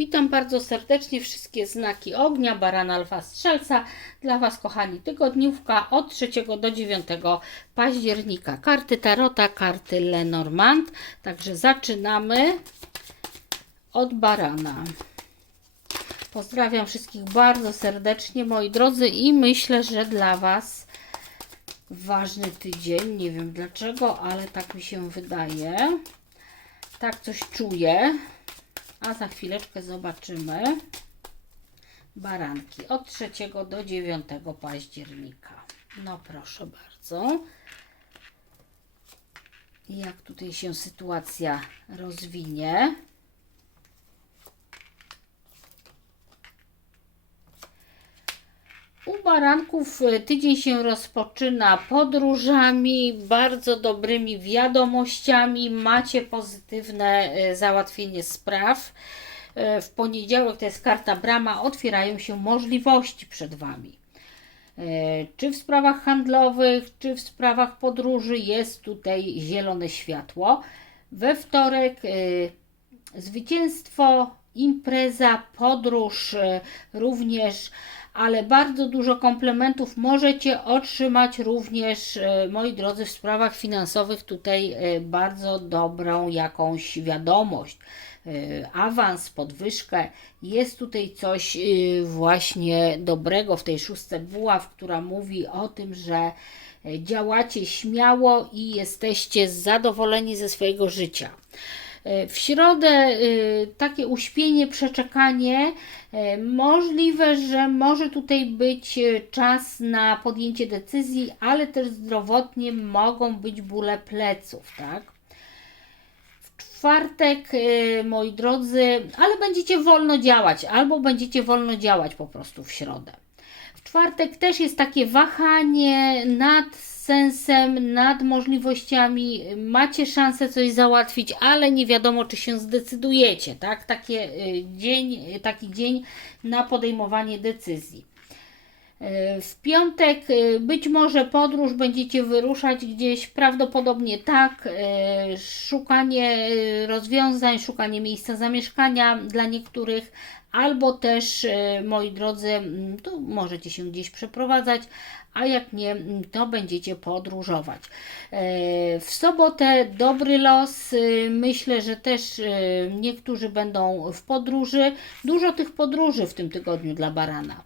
Witam bardzo serdecznie wszystkie znaki ognia, barana alfa strzelca. Dla Was, kochani, tygodniówka od 3 do 9 października. Karty Tarota, karty Lenormand. Także zaczynamy od barana. Pozdrawiam wszystkich bardzo serdecznie, moi drodzy, i myślę, że dla Was ważny tydzień. Nie wiem dlaczego, ale tak mi się wydaje. Tak coś czuję. A za chwileczkę zobaczymy baranki od 3 do 9 października. No proszę bardzo. Jak tutaj się sytuacja rozwinie. U baranków e, tydzień się rozpoczyna podróżami, bardzo dobrymi wiadomościami. Macie pozytywne e, załatwienie spraw. E, W poniedziałek to jest karta brama, otwierają się możliwości przed Wami. Czy w sprawach handlowych, czy w sprawach podróży jest tutaj zielone światło. We wtorek zwycięstwo, impreza, podróż również, ale bardzo dużo komplementów możecie otrzymać również, e, moi drodzy, w sprawach finansowych. Tutaj e, bardzo dobrą jakąś wiadomość, e, awans, podwyżkę. Jest tutaj coś właśnie dobrego w tej szóstce buław, która mówi o tym, że działacie śmiało i jesteście zadowoleni ze swojego życia. E, W środę y, takie uśpienie, przeczekanie. E, Możliwe, że może tutaj być e, czas na podjęcie decyzji, ale też zdrowotnie mogą być bóle pleców, tak? Czwartek, moi drodzy, ale będziecie wolno działać, albo będziecie wolno działać po prostu w środę. Czwartek też jest takie wahanie nad sensem, nad możliwościami. Macie szansę coś załatwić, ale nie wiadomo, czy się zdecydujecie, tak? Takie, y, dzień, taki dzień na podejmowanie decyzji. Y, W piątek y, być może podróż będziecie wyruszać gdzieś, prawdopodobnie tak. y, Szukanie rozwiązań, szukanie miejsca zamieszkania dla niektórych, albo też, moi drodzy, tu możecie się gdzieś przeprowadzać, a jak nie, to będziecie podróżować. W sobotę dobry los. Myślę, że też niektórzy będą w podróży. Dużo tych podróży w tym tygodniu dla barana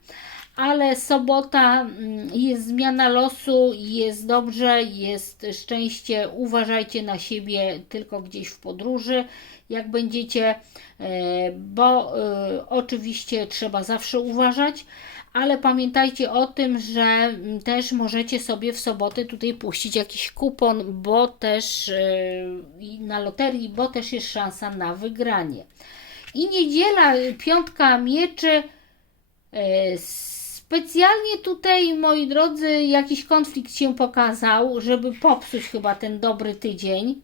ale sobota mm, jest zmiana losu, jest dobrze, jest szczęście. Uważajcie na siebie tylko gdzieś w podróży, jak będziecie, e, bo e, oczywiście trzeba zawsze uważać. Ale pamiętajcie o tym, że mm, też możecie sobie w sobotę tutaj puścić jakiś kupon, bo też e, na loterii, bo też jest szansa na wygranie. I niedziela, piątka mieczy. E, Specjalnie tutaj, moi drodzy, jakiś konflikt się pokazał, żeby popsuć chyba ten dobry tydzień.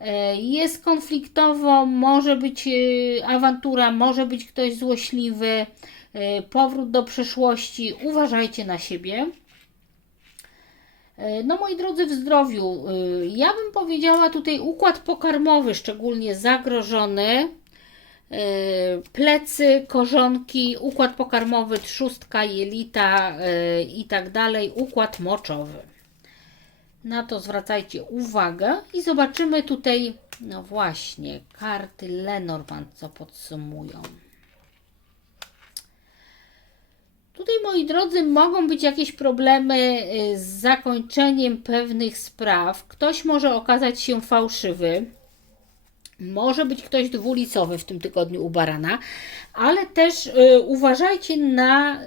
E, Jest konfliktowo, może być e, awantura, może być ktoś złośliwy, e, powrót do przeszłości. Uważajcie na siebie. No moi drodzy, w zdrowiu, ja bym powiedziała tutaj układ pokarmowy szczególnie zagrożony. Yy, plecy, korzonki, układ pokarmowy, trzustka, jelita yy, i tak dalej, układ moczowy. Na to zwracajcie uwagę i zobaczymy tutaj, no właśnie, karty Lenormand, co podsumują. Tutaj, moi drodzy, mogą być jakieś problemy yy, z zakończeniem pewnych spraw. Ktoś może okazać się fałszywy. Może być ktoś dwulicowy w tym tygodniu u barana, ale też y, uważajcie na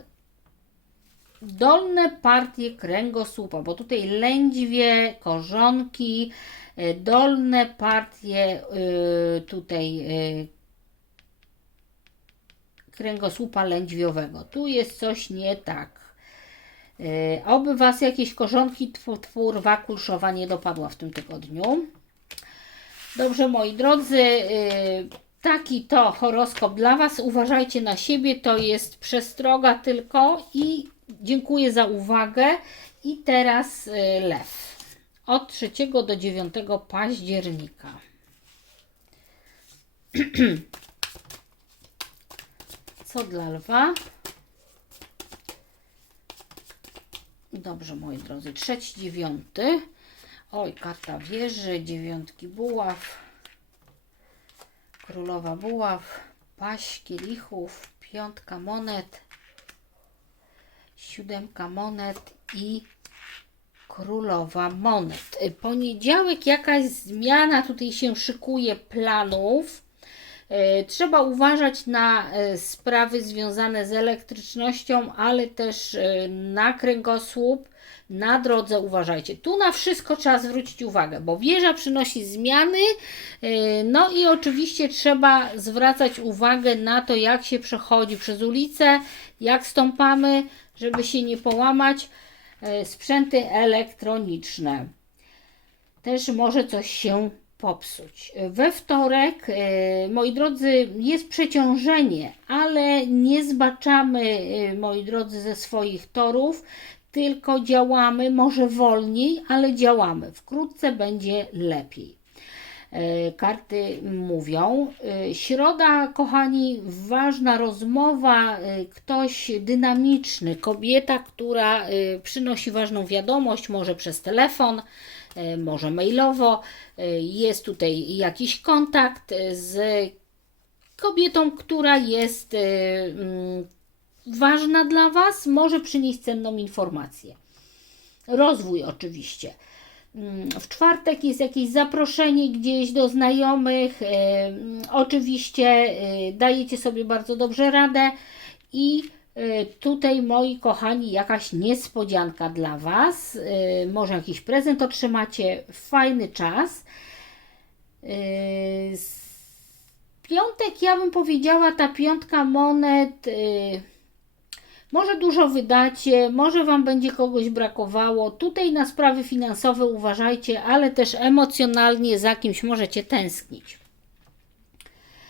dolne partie kręgosłupa, bo tutaj lędźwie, korzonki, y, dolne partie y, tutaj y, kręgosłupa lędźwiowego. Tu jest coś nie tak. Y, oby Was jakieś korzonki, twór, twór, kulszowa nie dopadła w tym tygodniu. Dobrze, moi drodzy, yy, taki to horoskop dla Was. Uważajcie na siebie, to jest przestroga tylko i dziękuję za uwagę. I teraz yy, lew. Od 3 do 9 października. Co dla lwa? Dobrze, moi drodzy. Trzeci, dziewiąty. Oj, karta wieży, dziewiątki buław, królowa buław, paść kielichów, piątka monet, siódemka monet i królowa monet. Y, Poniedziałek jakaś zmiana tutaj się szykuje planów. Y, Trzeba uważać na y, sprawy związane z elektrycznością, ale też y, na kręgosłup, na drodze uważajcie. Tu na wszystko trzeba zwrócić uwagę, bo wieża przynosi zmiany. No i oczywiście trzeba zwracać uwagę na to, jak się przechodzi przez ulicę, jak stąpamy, żeby się nie połamać. Sprzęty elektroniczne też może coś się popsuć. We wtorek, e, moi drodzy, jest przeciążenie, ale nie zbaczamy, e, moi drodzy, ze swoich torów, tylko działamy, może wolniej, ale działamy. Wkrótce będzie lepiej. E, Karty mówią. E, Środa, kochani, ważna rozmowa, e, ktoś dynamiczny, kobieta, która przynosi ważną wiadomość, może przez telefon, może mailowo. Jest tutaj jakiś kontakt z kobietą, która jest mm, ważna dla Was, może przynieść cenną informację. Rozwój oczywiście. Mm, W czwartek jest jakieś zaproszenie gdzieś do znajomych. mm, Oczywiście e, dajecie sobie bardzo dobrze radę i e, tutaj, moi kochani, jakaś niespodzianka dla Was. Może jakiś prezent otrzymacie. Fajny czas. Piątek, ja bym powiedziała, ta piątka monet. Może dużo wydacie, może Wam będzie kogoś brakowało. Tutaj na sprawy finansowe uważajcie, ale też emocjonalnie za kimś możecie tęsknić.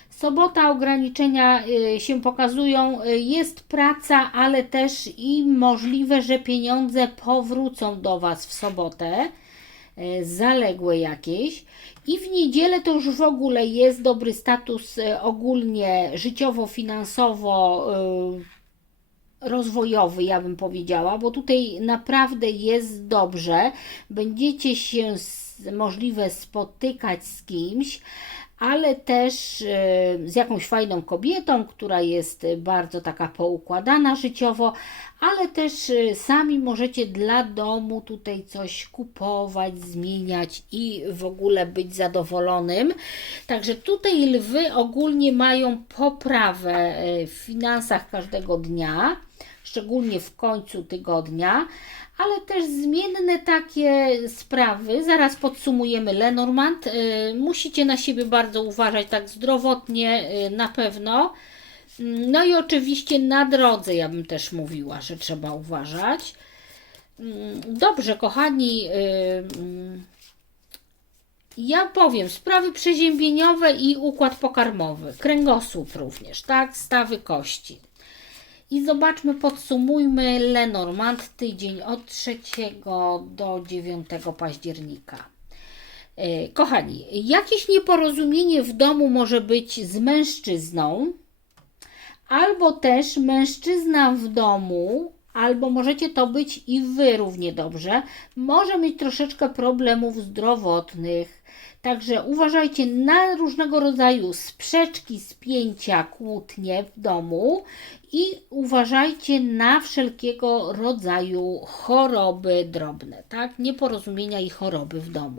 Sobota ograniczenia y, się pokazują, Y, jest praca, ale też i możliwe, że pieniądze powrócą do Was w sobotę, y, zaległe jakieś. I w niedzielę to już w ogóle jest dobry status ogólnie życiowo-finansowo. y, rozwojowy, ja bym powiedziała, bo tutaj naprawdę jest dobrze. Będziecie się możliwe spotykać z kimś, ale też e, z jakąś fajną kobietą, która jest bardzo taka poukładana życiowo, ale też e, sami możecie dla domu tutaj coś kupować, zmieniać i w ogóle być zadowolonym. Także tutaj lwy ogólnie mają poprawę e, w finansach każdego dnia, szczególnie w końcu tygodnia, ale też zmienne takie sprawy. Zaraz podsumujemy Lenormand. Y, Musicie na siebie bardzo uważać, tak zdrowotnie y, na pewno. No i oczywiście na drodze, ja bym też mówiła, że trzeba uważać. Mm, Dobrze, kochani. y, mm, Ja powiem, sprawy przeziębieniowe i układ pokarmowy, kręgosłup również, tak, stawy kości. I zobaczmy, podsumujmy Lenormand tydzień od 3 do 9 października. E, Kochani, jakieś nieporozumienie w domu może być z mężczyzną, albo też mężczyzna w domu, albo możecie to być i wy równie dobrze, może mieć troszeczkę problemów zdrowotnych. Także uważajcie na różnego rodzaju sprzeczki, spięcia, kłótnie w domu i uważajcie na wszelkiego rodzaju choroby drobne, tak? Nieporozumienia i choroby w domu.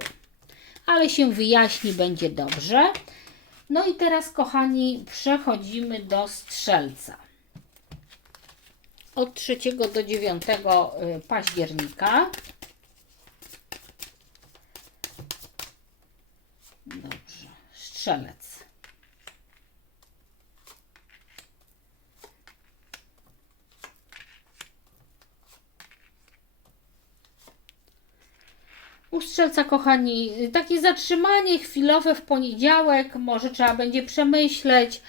Ale się wyjaśni, będzie dobrze. No i teraz, kochani, przechodzimy do strzelca. Od 3 do 9 października. Dobrze, strzelec. U strzelca, kochani, takie zatrzymanie chwilowe w poniedziałek, może trzeba będzie przemyśleć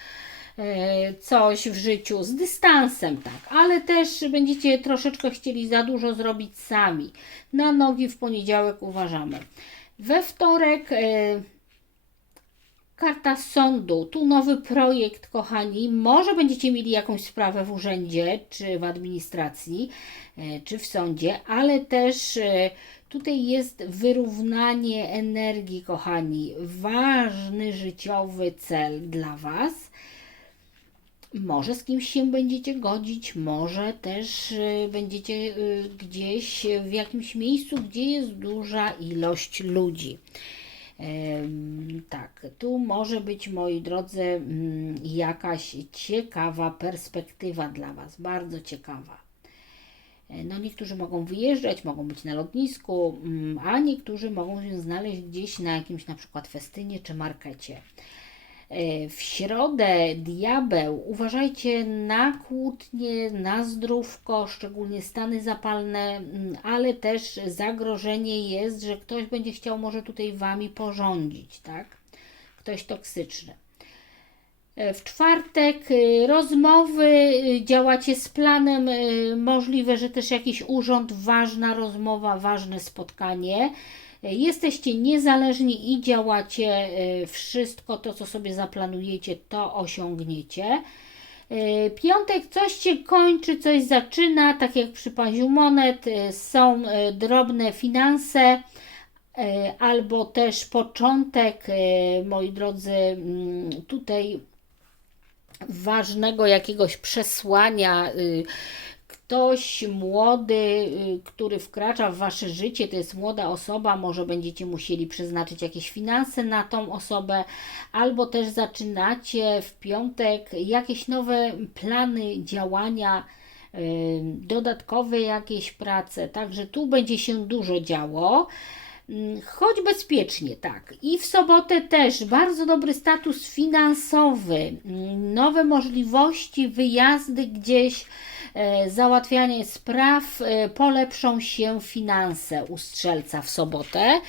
coś w życiu z dystansem, tak, ale też będziecie troszeczkę chcieli za dużo zrobić sami. Na nogi w poniedziałek uważamy. We wtorek e, Karta sądu, tu nowy projekt, kochani. Może będziecie mieli jakąś sprawę w urzędzie, czy w administracji, e, czy w sądzie, ale też e, tutaj jest wyrównanie energii, kochani. Ważny życiowy cel dla Was. Może z kimś się będziecie godzić, może też y, będziecie y, gdzieś w jakimś miejscu, gdzie jest duża ilość ludzi. Tak, tu może być, moi drodzy, mm, jakaś ciekawa perspektywa dla Was, bardzo ciekawa. E, No, niektórzy mogą wyjeżdżać, mogą być na lotnisku, mm, a niektórzy mogą się znaleźć gdzieś na jakimś na przykład festynie czy markecie. E, W środę diabeł, uważajcie na kłótnie, na zdrówko, szczególnie stany zapalne, mm, ale też zagrożenie jest, że ktoś będzie chciał może tutaj wami porządzić, tak? Ktoś toksyczny. E, W czwartek y, rozmowy, y, działacie z planem, y, możliwe, że też jakiś urząd, ważna rozmowa, ważne spotkanie. E, Jesteście niezależni i działacie y, wszystko to, co sobie zaplanujecie, to osiągniecie. E, Piątek coś się kończy, coś zaczyna, tak jak przy paziu monet, y, są y, drobne finanse e, albo też początek, e, moi drodzy, mm, tutaj ważnego jakiegoś przesłania. Ktoś młody, y, który wkracza w wasze życie, to jest młoda osoba, może będziecie musieli przeznaczyć jakieś finanse na tą osobę, albo też zaczynacie w piątek jakieś nowe plany działania, y, dodatkowe jakieś prace, także tu będzie się dużo działo. Mm, Chodź bezpiecznie, tak. I w sobotę też bardzo dobry status finansowy, mm, nowe możliwości, wyjazdy gdzieś, e, załatwianie spraw, e, polepszą się finanse u strzelca w sobotę.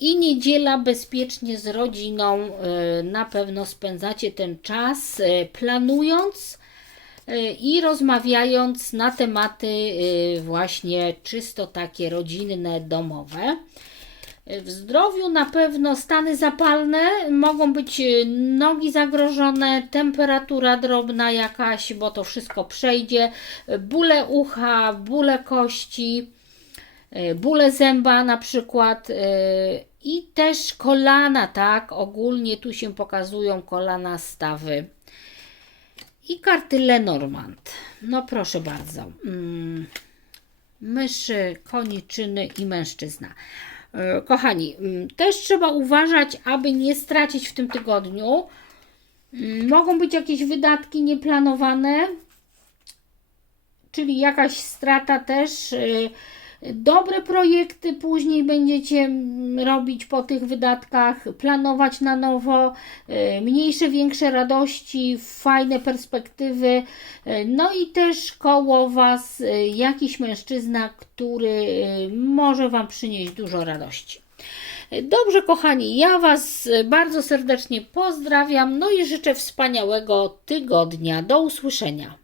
I niedziela bezpiecznie z rodziną, e, na pewno spędzacie ten czas planując i rozmawiając na tematy właśnie czysto takie rodzinne, domowe. W zdrowiu na pewno stany zapalne, mogą być y, nogi zagrożone, temperatura drobna jakaś, bo to wszystko przejdzie, bóle ucha, bóle kości, y, bóle zęba na przykład y, i też kolana, tak, ogólnie tu się pokazują kolana, stawy. I karty Lenormand. No proszę bardzo. Mm, myszy, koniczyny i mężczyzna. E, Kochani, mm, też trzeba uważać, aby nie stracić w tym tygodniu. Mm, Mogą być jakieś wydatki nieplanowane, czyli jakaś strata też. Dobre projekty później będziecie robić po tych wydatkach, planować na nowo, y, mniejsze, większe radości, fajne perspektywy. y, No i też koło Was y, jakiś mężczyzna, który może Wam przynieść dużo radości. Dobrze, kochani, ja Was bardzo serdecznie pozdrawiam, no i życzę wspaniałego tygodnia. Do usłyszenia.